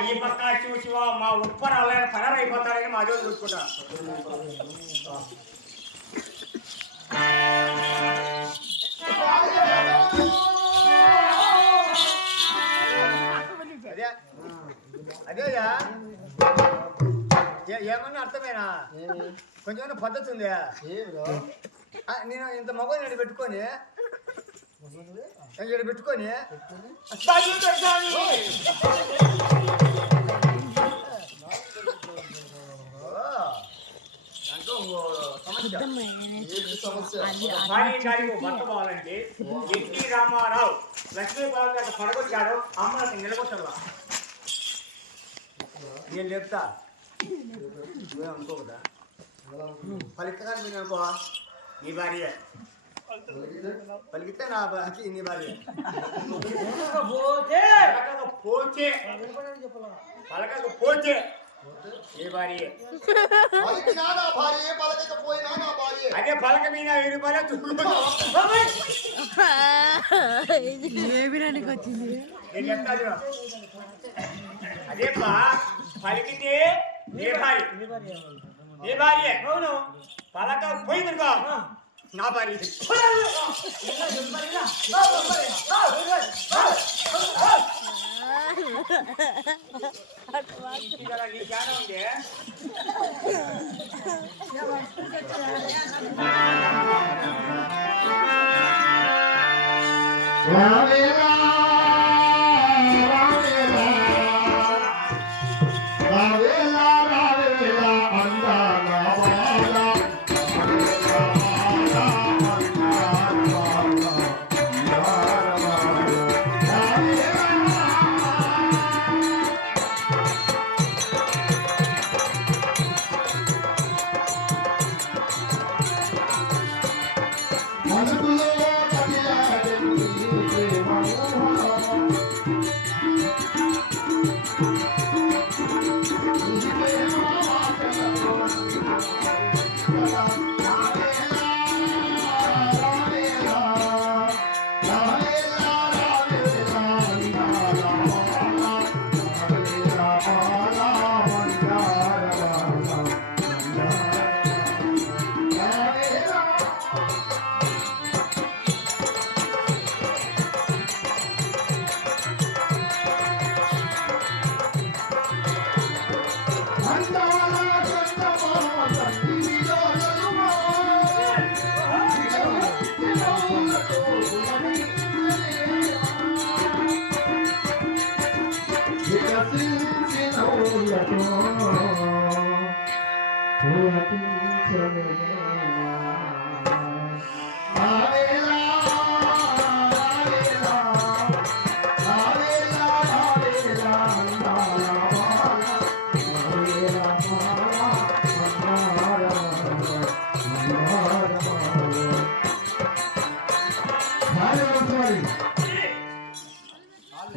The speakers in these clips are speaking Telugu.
ఈ పక్క చూసి మా ఉప్పర్ అలా పరారు అయిపోతాడని మా అదే చూసుకుంటా. అదేయా ఏమన్నా అర్థమేనా? కొంచెం పద్ధతి ఉందా? నేను ఇంత మగవాడిని పెట్టుకొని పెట్టుకొని భర్త పోవాలంటే ఎన్టీ రామారావు లక్ష్మీబాబు గారు పడగొచ్చాడు. అమ్మకి నిలబొట్టాల నేను చెప్తా అనుకోకదా పలికగా మీరు అనుకో నీ భార్య పలికితే నా నీ భార్య పోతే పలకపోతే నీ భార్య అదే పలక మీద 1000 రూపాయలు వచ్చింది. నేను చెప్తాను అదేపా పలికితే నీ భార్య నీ భార్య అవును పలక పోయిందనుకో నా భార్య. నీ జ్ఞానం ఉంది.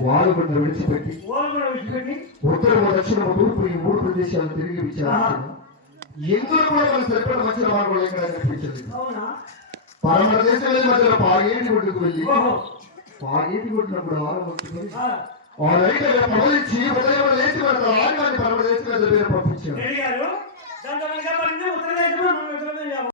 వారు విడిచిపెట్టి ఉత్తర దక్షిణ తూర్పు ఈ 3 ప్రదేశాలు తిరిగి విచారించిన ఎందులో కూడా మనకు సరిపడిన మంచి మార్గం ఎక్కడ కనిపించదు. పరమ దేశం మధ్యలో పాగేటి ఒడ్డుకు వెళ్ళి పాగేటి ఒడ్డునప్పుడు ఆరంభించుకొని ఆ రైతు పడలిచ్చి ఉదయం లేచి పడతారు ఆరు పరమ దేశం మీద పేరు పంపించారు.